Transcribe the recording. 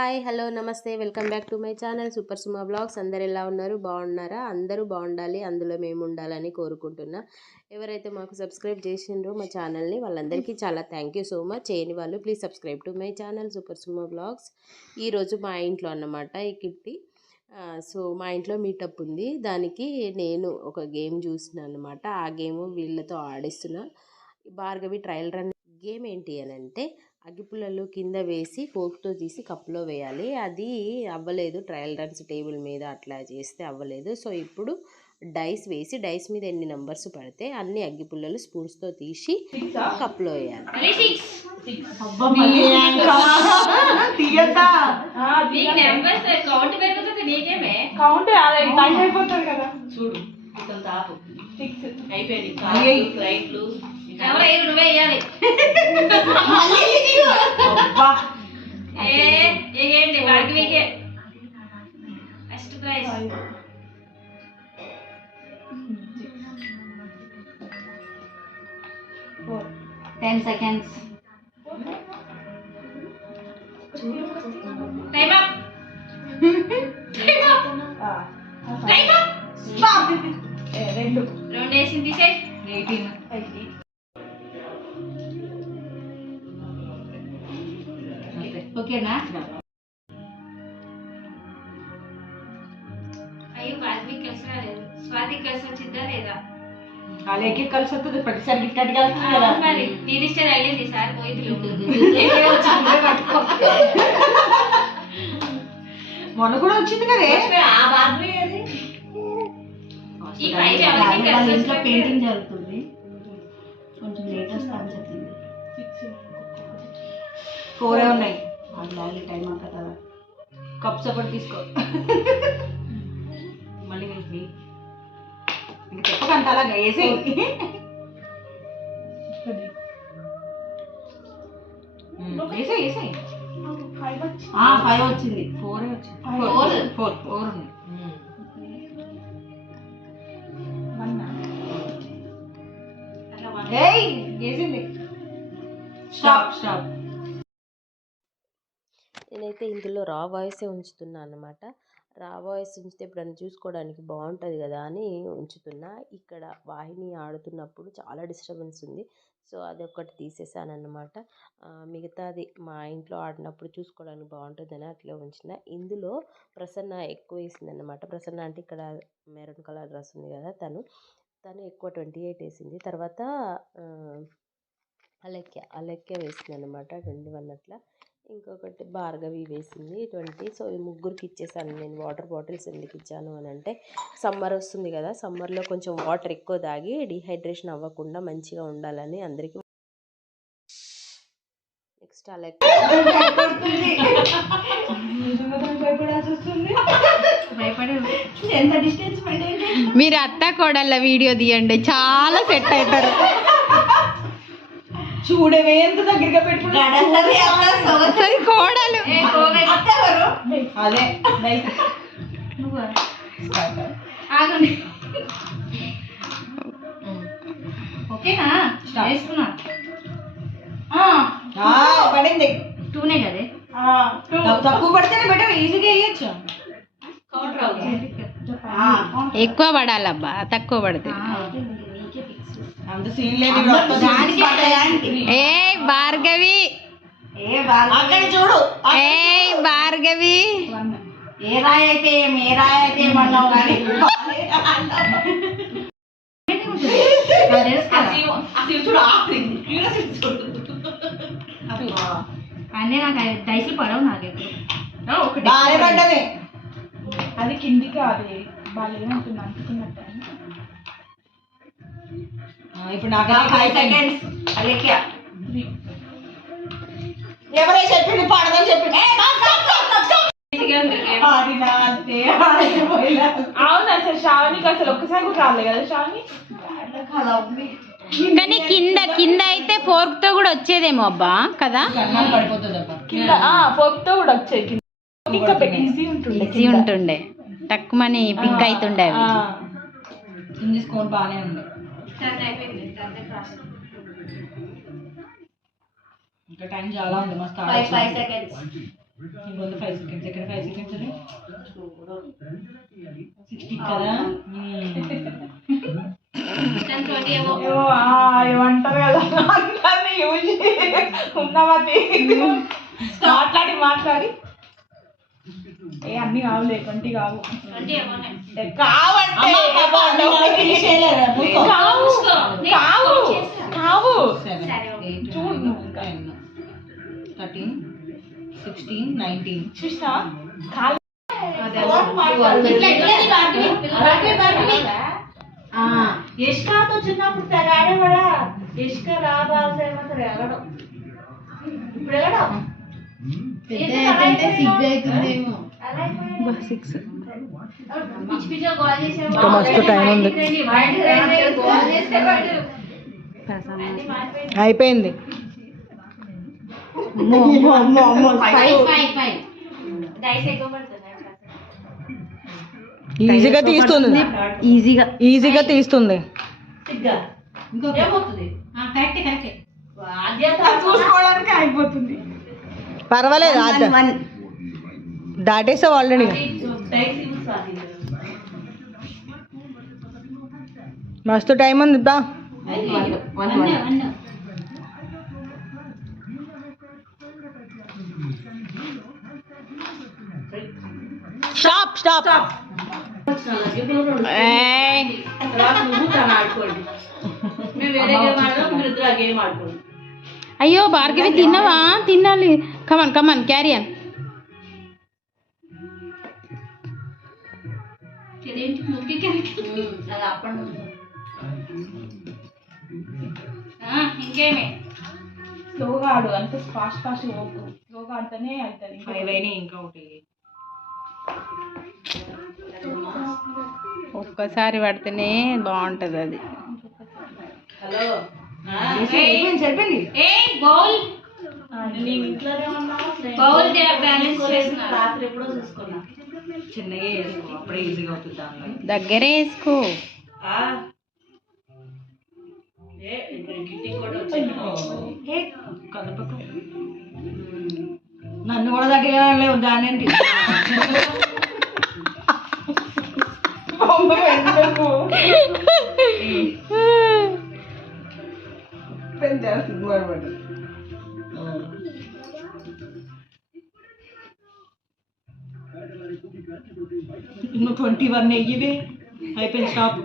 Hi hello నమస్తే welcome back to my channel super Suma blogs. అందరు ఎలా ఉన్నారు? బాగున్నారా? అందరూ బాగుండాలి, అందులో మేము ఉండాలని కోరుకుంటున్నా. ఎవరైతే మాకు సబ్స్క్రైబ్ చేసిండ్రో మా ఛానల్ని వాళ్ళందరికీ చాలా థ్యాంక్ యూ సో మచ్. చేయని వాళ్ళు please subscribe to my channel super Suma blogs. ఈరోజు మా ఇంట్లో అన్నమాట ఈ కిట్టి. సో మా ఇంట్లో మీటప్ ఉంది. దానికి నేను ఒక గేమ్ చూసిన అన్నమాట. ఆ గేమ్ వీళ్ళతో ఆడిస్తున్నా. భార్గవి ట్రయల్ రన్ గేమ్ ఏంటి అని అంటే, అగ్గిపుల్లలు కింద వేసి ఫోర్క్తో తీసి కప్పులో వేయాలి. అది అవ్వలేదు, ట్రయల్ రన్స్ టేబుల్ మీద అట్లా చేస్తే అవ్వలేదు. సో ఇప్పుడు డైస్ వేసి డైస్ మీద ఎన్ని నెంబర్స్ పడితే అన్ని అగ్గిపుల్లలు స్పూన్స్తో తీసి కప్పులో వేయాలి. నువ్వే వేయాలి. ఏంటి భార్గవికే first prize. 10 seconds. Time up. Time up. Time up. Stop. రెండు వేసింది తీసేయ్. 18. ఓకేనా? అయ్యో భార్గవి కలిసి రాలేదు. స్వాతి కలిసి వచ్చిందా లేదా? అలాగే కలిసి వస్తుంది ప్రతిసారి గిట్టడి కలుస్తుంది కదా. మరి నీ రిజిస్టర్ అయ్యింది సార్ పోయింది. మొన్న కూడా వచ్చింది కదే ఆ భార్గవి. ఈ ఫైవ్ ఎవరికి కలిసి ఇంట్లో పెయింటింగ్ జరుగుతుంది, కొంచెం లేట్ వస్తా అని చెప్పింది. 4 ఉన్నాయి. అది టైం అంతా కదా. కప్స్ ఒకటి తీసుకో. మళ్ళీ వేసి ఇంక చెప్పకంత అలా వేసి 5 వచ్చింది. 4 వచ్చింది. 4 ఉన్నాయి. వేసింది. స్టాప్. నేనైతే ఇందులో రా వాయిసే ఉంచుతున్నా అన్నమాట. రా వాయిస్ ఉంచితే ఎప్పుడైనా చూసుకోవడానికి బాగుంటుంది కదా అని ఉంచుతున్నా. ఇక్కడ వాహిని ఆడుతున్నప్పుడు చాలా డిస్టర్బెన్స్ ఉంది, సో అదొకటి తీసేసాను అన్నమాట. మిగతాది మా ఇంట్లో ఆడినప్పుడు చూసుకోవడానికి బాగుంటుందని అట్లే ఉంచిన. ఇందులో ప్రసన్న ఎక్కువ వేసింది అన్నమాట. ప్రసన్న అంటే ఇక్కడ మెరూన్ కలర్ డ్రెస్ ఉంది కదా, తను ఎక్కువ 28 వేసింది. తర్వాత అలెక్య వేసింది అన్నమాట 21 అట్లా. ఇంకొకటి భార్గవి వేసింది 20. సో ఈ ముగ్గురికి ఇచ్చేసాను నేను. వాటర్ బాటిల్స్ ఎందుకు ఇచ్చాను అని అంటే, సమ్మర్ వస్తుంది కదా, సమ్మర్లో కొంచెం వాటర్ ఎక్కువ తాగి డిహైడ్రేషన్ అవ్వకుండా మంచిగా ఉండాలని అందరికీ. నెక్స్ట్ మీరు అత్త కోడళ్ళ వీడియో తీయండి, చాలా సెట్ అవుతారు. చూడవే ఎంత దగ్గరగా పెట్టుకుంటారు కోడలు. అదే ఓకేనా? వేసుకున్నా పడింది. 2నే కదే. తక్కువ పడితేనే బెటర్, ఈజీగా వేయచ్చు. ఎక్కువ పడాలబ్బా, తక్కువ పడితే. అంత సీన్ లేదు. ఏ భార్గవి, అక్కడ చూడు. ఏ భార్గవి, ఏ రాయి అయితే ఏమన్నావు కానీ అన్నీ నాకు డైస్లు పడవు. నాకు ఎప్పుడు బాగా పడ్డది. అది కిందికి అది బాగాలేదంటుంది అనుకున్నట్టు. ఇప్పుడు నాకు 5 seconds. అలెక్య ఎవరే చెప్పింది పడదని చెప్పింది. అవును, అసలు శ్రావణికి అసలు ఒక్కసారి కూడా రాలే కదా శ్రావణి. కానీ కింద అయితే ఫోర్క్ తో కూడా వచ్చేదేమో అబ్బా కదా. కింద ఫోర్క్ తో కూడా వచ్చేది. ఇంకా ఈజీ ఉంటుండే, తక్కువని పిక్ అవుతుండే. అవి స్కోర్ బాగానే ఉంది. ఇంకా టైం చాలా ఉంది. మస్తు 5 seconds. ఇంకొక 5 సెకండ్స్ ఎక్కడ 5 సెకండ్స్ అని 60 కదా ఏమంటారు కదా అందరినీ యూజ్ ఉన్నవతి మాట్లాడి ఏ అన్ని కావులే 20 కావు కావు 13 16 19 చూసినా ఇష్కాతో చిన్నప్పుడు తెగాడే కూడా ఇష్క రాబాల్సి ఏమంటారు వెళ్ళడం ఇప్పుడు వెళ్ళడం మస్తు టైం ఉంది అయిపోయింది ఈజీగా తీస్తుంది ఈజీగా తీస్తుంది చూసుకోవడానికి అయిపోతుంది పర్వాలేదు దాటేసావు ఆల్రెడీ మస్తు టైం ఉంది బా స్టాప్ స్టాప్ నువ్వు తను ఆడుకోండి మేము వేరే గేమ్ ఆడదాం మీరు ఇద్దరు ఆ గేమ్ ఆడుకోండి అయ్యో భార్గవి తిన్నావా తినాలి కమన్ కమన్ క్యారీ అన్ అది అప్పటి ఇంకేమే స్లోగా ఆడు అంత ఫాస్ట్ పోకు స్లోగా ఆడితేనే అవుతుంది 5 అయినా ఇంకా ఒకటి ఒక్కసారి పడితేనే బాగుంటది అది హలో సరిపోయింది ఏ బౌల్ నీ ఇంట్లోనే ఉన్నావా బౌల్ బ్యాలెన్స్ చేసిన రాత్రి ఎప్పుడో చూసుకున్నా చిన్నగా వేసుకో అప్పుడే ఈజీగా అవుతుంది దానిలో దగ్గరే వేసుకో కదపకు నన్ను కూడా దగ్గర లేవు దాని నువ్వు 21 నెయ్యివే అయిపోయింది స్టాప్